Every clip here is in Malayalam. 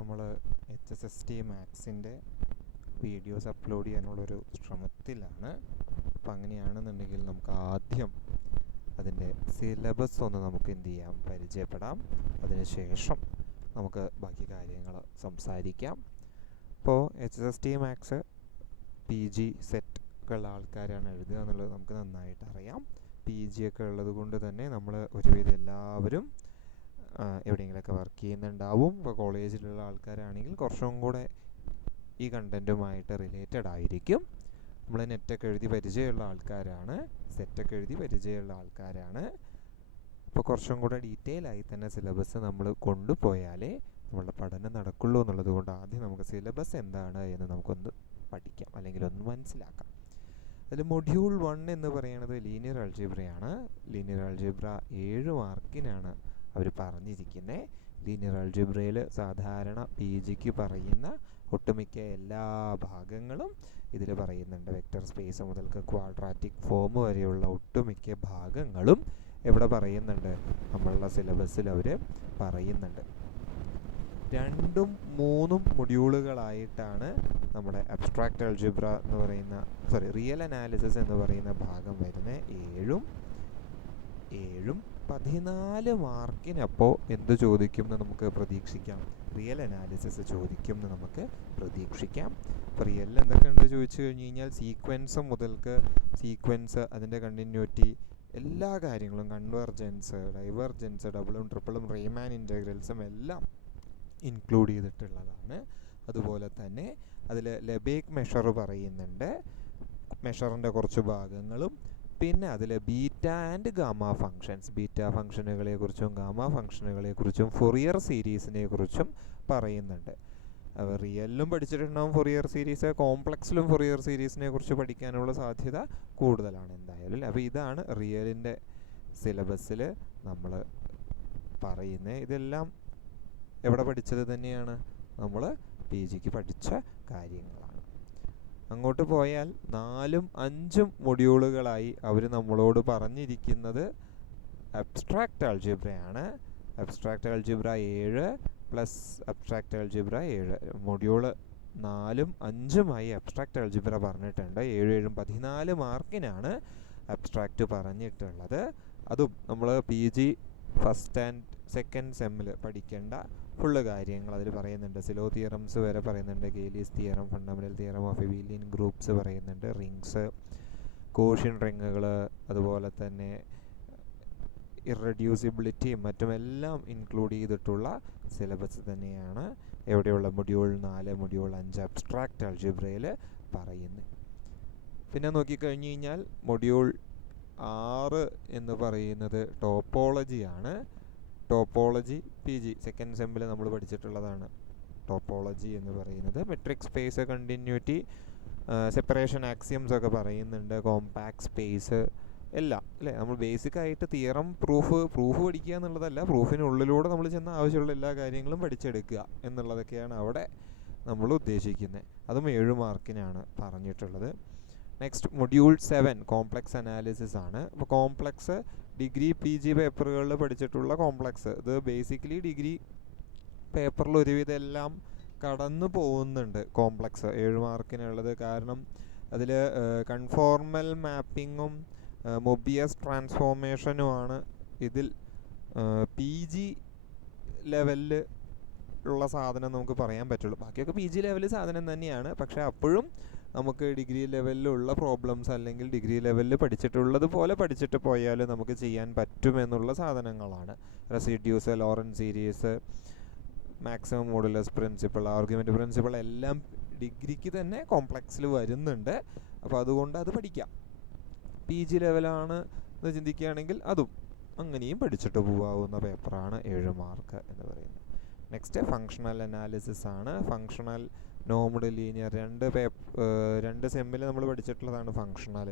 നമ്മൾ HSST മാത്സിൻ്റെ വീഡിയോസ് അപ്ലോഡ് ചെയ്യാനുള്ളൊരു ശ്രമത്തിലാണ്. അപ്പം അങ്ങനെയാണെന്നുണ്ടെങ്കിൽ നമുക്ക് ആദ്യം അതിൻ്റെ സിലബസ് ഒന്ന് നമുക്ക് എന്ത് ചെയ്യാം, പരിചയപ്പെടാം. അതിനുശേഷം നമുക്ക് ബാക്കി കാര്യങ്ങൾ സംസാരിക്കാം. ഇപ്പോൾ HSST മാത്സ് PG സെറ്റ് ഉള്ള ആൾക്കാരാണ് എഴുതുക എന്നുള്ളത് നമുക്ക് നന്നായിട്ട് അറിയാം. PG ഒക്കെ ഉള്ളത് കൊണ്ട് തന്നെ നമ്മൾ ഒരുവിധം എല്ലാവരും എവിടെയെങ്കിലുമൊക്കെ വർക്ക് ചെയ്യുന്നുണ്ടാവും. ഇപ്പോൾ കോളേജിലുള്ള ആൾക്കാരാണെങ്കിൽ കുറച്ചും കൂടെ ഈ കണ്ടൻറ്റുമായിട്ട് റിലേറ്റഡ് ആയിരിക്കും. നമ്മൾ നെറ്റൊക്കെ എഴുതി പരിചയമുള്ള ആൾക്കാരാണ്, സെറ്റൊക്കെ എഴുതി പരിചയമുള്ള ആൾക്കാരാണ്. അപ്പോൾ കുറച്ചും കൂടെ ഡീറ്റെയിൽ ആയി തന്നെ സിലബസ് നമ്മൾ കൊണ്ടുപോയാലേ നമ്മളുടെ പഠനം നടക്കുള്ളൂ എന്നുള്ളത് കൊണ്ട് ആദ്യം നമുക്ക് സിലബസ് എന്താണ് എന്ന് നമുക്കൊന്ന് പഠിക്കാം, അല്ലെങ്കിൽ ഒന്ന് മനസ്സിലാക്കാം. അതിൽ മൊഡ്യൂൾ 1 എന്ന് പറയുന്നത് ലീനിയർ അൾജിബ്രയാണ്. ലീനിയർ അൾജിബ്ര 7 മാർക്കിനാണ് അവർ പറഞ്ഞിരിക്കുന്നത്. ലീനിയർ അൾജിബ്രയിൽ സാധാരണ PGക്ക് പറയുന്ന ഒട്ടുമിക്ക എല്ലാ ഭാഗങ്ങളും ഇതിൽ പറയുന്നുണ്ട്. വെക്റ്റർ സ്പേസ് മുതൽക്ക് ക്വാഡ്രാറ്റിക് ഫോം വരെയുള്ള ഒട്ടുമിക്ക ഭാഗങ്ങളും എവിടെ പറയുന്നുണ്ട്, നമ്മളുടെ സിലബസിൽ അവർ പറയുന്നുണ്ട്. 2ഉം 3ഉം മൊഡ്യൂളുകളായിട്ടാണ് നമ്മുടെ അബ്സ്ട്രാക്റ്റ് അൾജിബ്ര എന്ന് പറയുന്ന റിയൽ അനാലിസിസ് എന്ന് പറയുന്ന ഭാഗം വരുന്നത്. 7ഉം 14 മാർക്കിനപ്പോൾ എന്ത് ചോദിക്കും എന്ന് നമുക്ക് പ്രതീക്ഷിക്കാം, റിയൽ അനാലിസിസ് ചോദിക്കും എന്ന് നമുക്ക് പ്രതീക്ഷിക്കാം. ഇപ്പോൾ റിയലിൽ എന്തൊക്കെയുണ്ട് ചോദിച്ചു കഴിഞ്ഞ് കഴിഞ്ഞാൽ സീക്വൻസ് മുതൽക്ക് സീക്വൻസ്, അതിൻ്റെ കണ്ടിന്യൂറ്റി, എല്ലാ കാര്യങ്ങളും, കൺവെർജൻസ്, ഡൈവർജൻസ്, ഡബിളും ട്രിപ്പിളും റീമാൻ ഇൻ്റഗ്രൽസും എല്ലാം ഇൻക്ലൂഡ് ചെയ്തിട്ടുള്ളതാണ്. അതുപോലെ തന്നെ അതിൽ ലെബേക്ക് മെഷർ പറയുന്നുണ്ട്, മെഷറിൻ്റെ കുറച്ച് ഭാഗങ്ങളും. പിന്നെ അതിൽ beta and gamma functions, beta ഫംഗ്ഷനുകളെക്കുറിച്ചും ഗാമ ഫംഗ്ഷനുകളെക്കുറിച്ചും ഫൊറിയർ സീരീസിനെ കുറിച്ചും പറയുന്നുണ്ട്. റിയലിലും പഠിച്ചിട്ടുണ്ടാവും ഫൊറിയർ സീരീസ്, കോംപ്ലക്സിലും ഫൊറിയർ സീരീസിനെ കുറിച്ച് പഠിക്കാനുള്ള സാധ്യത കൂടുതലാണ് എന്തായാലും. അപ്പോൾ ഇതാണ് റിയലിൻ്റെ സിലബസിൽ നമ്മൾ പറയുന്നത്. ഇതെല്ലാം എവിടെ പഠിച്ചത് തന്നെയാണ്, നമ്മൾ PGക്ക് പഠിച്ച കാര്യങ്ങളാണ്. അങ്ങോട്ട് പോയാൽ 4ഉം 5ഉം മൊഡ്യൂളുകളായി അവർ നമ്മളോട് പറഞ്ഞിരിക്കുന്നത് അബ്സ്ട്രാക്റ്റ് അൾജിബ്രയാണ്. Abstract algebra 7 plus abstract algebra 7, module 4ഉം 5ഉമായി അബ്സ്ട്രാക്റ്റ് അൾജിബ്ര പറഞ്ഞിട്ടുണ്ട്. 7ഉം 14 മാർക്കിനാണ് അബ്സ്ട്രാക്റ്റ് പറഞ്ഞിട്ടുള്ളത്. അതും നമ്മൾ PG ഫസ്റ്റ് ആൻഡ് സെക്കൻഡ് സെമ്മിൽ പഠിക്കേണ്ട ഫുള്ള് കാര്യങ്ങൾ അതിൽ പറയുന്നുണ്ട്. സിലോ തിയറംസ് വരെ പറയുന്നുണ്ട്, Cayley's theorem, fundamental theorem of abelian groups പറയുന്നുണ്ട്, റിങ്സ്, കോഷ്യൻ റിങ്ങുകൾ, അതുപോലെ തന്നെ ഇറഡ്യൂസിബിലിറ്റിയും മറ്റുമെല്ലാം ഇൻക്ലൂഡ് ചെയ്തിട്ടുള്ള സിലബസ് തന്നെയാണ് എവിടെയുള്ള മൊഡ്യൂൾ 4, മൊഡ്യൂൾ 5 അബ്സ്ട്രാക്റ്റ് അൾജിബ്രയിൽ പറയുന്നത്. പിന്നെ നോക്കിക്കഴിഞ്ഞ് കഴിഞ്ഞാൽ മൊഡ്യൂൾ 6 എന്ന് പറയുന്നത് ടോപ്പോളജിയാണ്. ടോപ്പോളജി PG സെക്കൻഡ് സെമ്മിൽ നമ്മൾ പഠിച്ചിട്ടുള്ളതാണ്. ടോപ്പോളജി എന്ന് പറയുന്നത് metric space, continuity, separation axioms ഒക്കെ പറയുന്നുണ്ട്, കോമ്പാക്ട് സ്പേസ് എല്ലാം അല്ലേ. നമ്മൾ ബേസിക് ആയിട്ട് തിയറം, പ്രൂഫ് പഠിക്കുക എന്നുള്ളതല്ല, പ്രൂഫിനുള്ളിലൂടെ നമ്മൾ ചെന്ന ആവശ്യമുള്ള എല്ലാ കാര്യങ്ങളും പഠിച്ചെടുക്കുക എന്നുള്ളതൊക്കെയാണ് അവിടെ നമ്മൾ ഉദ്ദേശിക്കുന്നത്. അതും 7 മാർക്കിനാണ് പറഞ്ഞിട്ടുള്ളത്. നെക്സ്റ്റ് മൊഡ്യൂൾ 7 കോംപ്ലക്സ് അനാലിസിസ് ആണ്. അപ്പോൾ കോംപ്ലക്സ് ഡിഗ്രി PG പേപ്പറുകളിൽ പഠിച്ചിട്ടുള്ള കോംപ്ലക്സ്, ഇത് ബേസിക്കലി ഡിഗ്രി പേപ്പറിൽ ഒരുവിധം എല്ലാം കടന്നു പോകുന്നുണ്ട് കോംപ്ലക്സ് 7 മാർക്കിനുള്ളത്. കാരണം അതിൽ കൺഫോർമൽ മാപ്പിങ്ങും മൊബിയസ് ട്രാൻസ്ഫോർമേഷനുമാണ് ഇതിൽ PG ലെവലിൽ ഉള്ള സാധനം നമുക്ക് പറയാൻ പറ്റുള്ളൂ. ബാക്കിയൊക്കെ PG ലെവലിൽ സാധനം തന്നെയാണ്. പക്ഷേ അപ്പോഴും നമുക്ക് ഡിഗ്രി ലെവലിലുള്ള പ്രോബ്ലംസ് അല്ലെങ്കിൽ ഡിഗ്രി ലെവലിൽ പഠിച്ചിട്ടുള്ളത് പോലെ പഠിച്ചിട്ട് പോയാൽ നമുക്ക് ചെയ്യാൻ പറ്റുമെന്നുള്ള സാധനങ്ങളാണ്. Residues, Lawrence series, maximum modulus principle, argument principle എല്ലാം ഡിഗ്രിക്ക് തന്നെ കോംപ്ലക്സിൽ വരുന്നുണ്ട്. അപ്പോൾ അതുകൊണ്ട് അത് പഠിക്കാം. PG ലെവലാണ് എന്ന് ചിന്തിക്കുകയാണെങ്കിൽ അതും അങ്ങനെയും പഠിച്ചിട്ട് പോകാവുന്ന പേപ്പറാണ് 7 മാർക്ക് എന്ന് പറയുന്നത്. നെക്സ്റ്റ് ഫങ്ഷണൽ അനാലിസിസ് ആണ്. ഫങ്ഷണൽ, നോംഡ്, ലീനിയർ, 2 സെമ്മിൽ നമ്മൾ പഠിച്ചിട്ടുള്ളതാണ് ഫങ്ഷണൽ.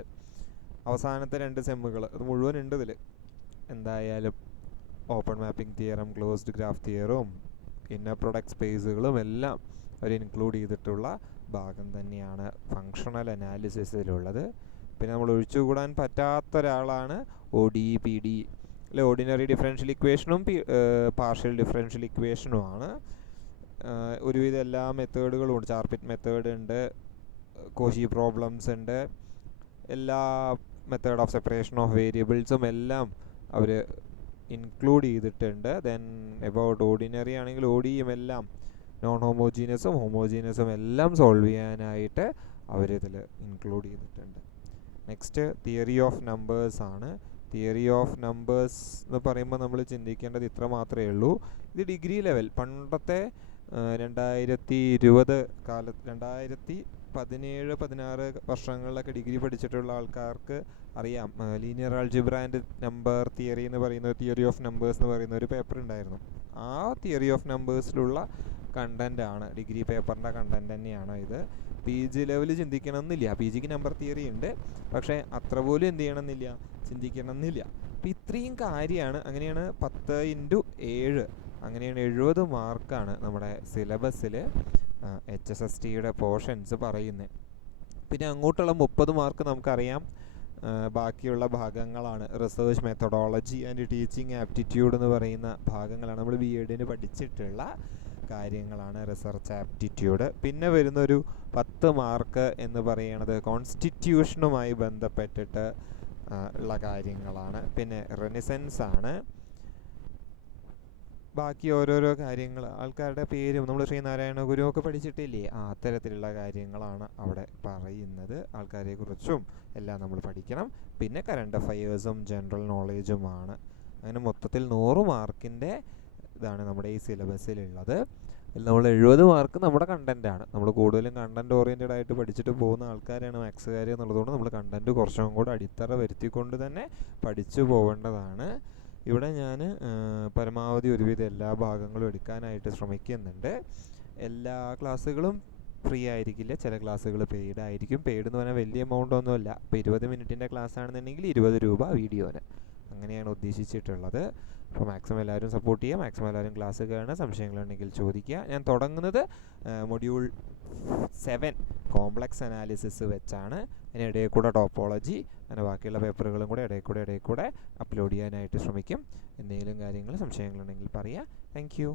അവസാനത്തെ 2 സെമ്മുകൾ അത് മുഴുവൻ ഉണ്ട് ഇതിൽ. എന്തായാലും open mapping theorem, closed graph തിയറും ഇന്നർ പ്രൊഡക്റ്റ് സ്പേസുകളും എല്ലാം അവർ ഇൻക്ലൂഡ് ചെയ്തിട്ടുള്ള ഭാഗം തന്നെയാണ് ഫങ്ഷണൽ അനാലിസിസിലുള്ളത്. പിന്നെ നമ്മൾ ഒഴിച്ചുകൂടാൻ പറ്റാത്തൊരാളാണ് ODE-PD അല്ലെ. ഓർഡിനറി ഡിഫറൻഷ്യൽ ഇക്വേഷനും പാർഷ്യൽ ഡിഫറൻഷ്യൽ ഇക്വേഷനുമാണ്. ഒരുവിധം എല്ലാ മെത്തേഡുകളും ഉണ്ട്. ചാർപിറ്റ് മെത്തേഡ് ഉണ്ട്, കോഷി പ്രോബ്ലംസ് ഉണ്ട്, എല്ലാ മെത്തേഡ് ഓഫ് സെപ്പറേഷൻ ഓഫ് വേരിയബിൾസും എല്ലാം അവർ ഇൻക്ലൂഡ് ചെയ്തിട്ടുണ്ട്. ദെൻ എബൌട്ട് ഓർഡിനറി ആണെങ്കിൽ ODEയും എല്ലാം നോൺ ഹോമോജീനിയസും ഹോമോജീനിയസും എല്ലാം സോൾവ് ചെയ്യാനായിട്ട് അവരിതിൽ ഇൻക്ലൂഡ് ചെയ്തിട്ടുണ്ട്. നെക്സ്റ്റ് തിയറി ഓഫ് നമ്പേഴ്സ് ആണ്. തിയറി ഓഫ് നമ്പേഴ്സ് എന്ന് പറയുമ്പോൾ നമ്മൾ ചിന്തിക്കേണ്ടത് ഇത്ര മാത്രമേ ഉള്ളൂ. ഇത് ഡിഗ്രി ലെവൽ പണ്ടത്തെ 2020 കാലത്ത് 2017-16 വർഷങ്ങളിലൊക്കെ ഡിഗ്രി പഠിച്ചിട്ടുള്ള ആൾക്കാർക്ക് അറിയാം, linear algebra and number theory എന്ന് പറയുന്ന തിയറി ഓഫ് നമ്പേഴ്സ് എന്ന് പറയുന്ന ഒരു പേപ്പർ ഉണ്ടായിരുന്നു. ആ തിയറി ഓഫ് നമ്പേഴ്സിലുള്ള കണ്ടൻ്റ് ആണ്, ഡിഗ്രി പേപ്പറിൻ്റെ കണ്ടൻറ് തന്നെയാണ് ഇത്. PG ലെവൽ ചിന്തിക്കണമെന്നില്ല. PGക്ക് നമ്പർ തിയറി ഉണ്ട്, പക്ഷേ അത്ര പോലും എന്ത് ചെയ്യണമെന്നില്ല, ചിന്തിക്കണമെന്നില്ല. അപ്പം ഇത്രയും കാര്യമാണ്. അങ്ങനെയാണ് 10x7, അങ്ങനെയാണ് 70 മാർക്കാണ് നമ്മുടെ സിലബസിൽ HSSTയുടെ പോർഷൻസ് പറയുന്നത്. പിന്നെ അങ്ങോട്ടുള്ള 30 മാർക്ക് നമുക്കറിയാം ബാക്കിയുള്ള ഭാഗങ്ങളാണ്. Research methodology and teaching aptitude എന്ന് പറയുന്ന ഭാഗങ്ങളാണ്. നമ്മൾ BEdന് പഠിച്ചിട്ടുള്ള കാര്യങ്ങളാണ് റിസർച്ച് ആപ്റ്റിറ്റ്യൂഡ്. പിന്നെ വരുന്നൊരു 10 മാർക്ക് എന്ന് പറയുന്നത് കോൺസ്റ്റിറ്റ്യൂഷനുമായി ബന്ധപ്പെട്ടിട്ട് ഉള്ള കാര്യങ്ങളാണ്. പിന്നെ റെനിസൻസ് ആണ്. ബാക്കി ഓരോരോ കാര്യങ്ങൾ, ആൾക്കാരുടെ പേരും നമ്മൾ ശ്രീനാരായണ ഗുരു ഒക്കെ പഠിച്ചിട്ടില്ലേ, അത്തരത്തിലുള്ള കാര്യങ്ങളാണ് അവിടെ പറയുന്നത്. ആൾക്കാരെ കുറിച്ചും എല്ലാം നമ്മൾ പഠിക്കണം. പിന്നെ കറണ്ട് അഫയേഴ്സും ജനറൽ നോളേജുമാണ്. അങ്ങനെ മൊത്തത്തിൽ 100 മാർക്കിൻ്റെ ഇതാണ് നമ്മുടെ ഈ സിലബസിലുള്ളത്. നമ്മൾ 70 മാർക്ക് നമ്മുടെ കണ്ടൻറ്റാണ്. നമ്മൾ കൂടുതലും കണ്ടൻറ് ഓറിയൻറ്റഡ് ആയിട്ട് പഠിച്ചിട്ട് പോകുന്ന ആൾക്കാരാണ് മാത്സുകാർ എന്നുള്ളതുകൊണ്ട് നമ്മൾ കണ്ടൻറ്റ് കുറച്ചും കൂടെ അടിത്തറ വരുത്തിക്കൊണ്ട് തന്നെ പഠിച്ചു പോകേണ്ടതാണ്. ഇവിടെ ഞാൻ പരമാവധി ഒരുവിധം എല്ലാ ഭാഗങ്ങളും എടുക്കാനായിട്ട് ശ്രമിക്കുന്നുണ്ട്. എല്ലാ ക്ലാസ്സുകളും ഫ്രീ ആയിരിക്കില്ല, ചില ക്ലാസ്സുകൾ പെയ്ഡ് ആയിരിക്കും. പെയ്ഡ് എന്ന് പറഞ്ഞാൽ വലിയ എമൗണ്ട് ഒന്നുമല്ല. ഇപ്പോൾ 20 മിനിറ്റിൻ്റെ ക്ലാസ് ആണെന്നുണ്ടെങ്കിൽ 20 രൂപ വീഡിയോന്, അങ്ങനെയാണ് ഉദ്ദേശിച്ചിട്ടുള്ളത്. അപ്പോൾ മാക്സിമം എല്ലാവരും സപ്പോർട്ട് ചെയ്യുക, മാക്സിമം എല്ലാവരും ക്ലാസ് കാണുക, സംശയങ്ങളുണ്ടെങ്കിൽ ചോദിക്കുക. ഞാൻ തുടങ്ങുന്നത് മൊഡ്യൂൾ 7 കോംപ്ലക്സ് അനാലിസിസ് വെച്ചാണ്. അതിനിടയിൽ കൂടെ ടോപ്പോളജി, അങ്ങനെ ബാക്കിയുള്ള പേപ്പറുകളും കൂടെ ഇടയിൽ കൂടെ അപ്ലോഡ് ചെയ്യാനായിട്ട് ശ്രമിക്കും. എന്തെങ്കിലും കാര്യങ്ങൾ സംശയങ്ങളുണ്ടെങ്കിൽ പറയുക. Thank you.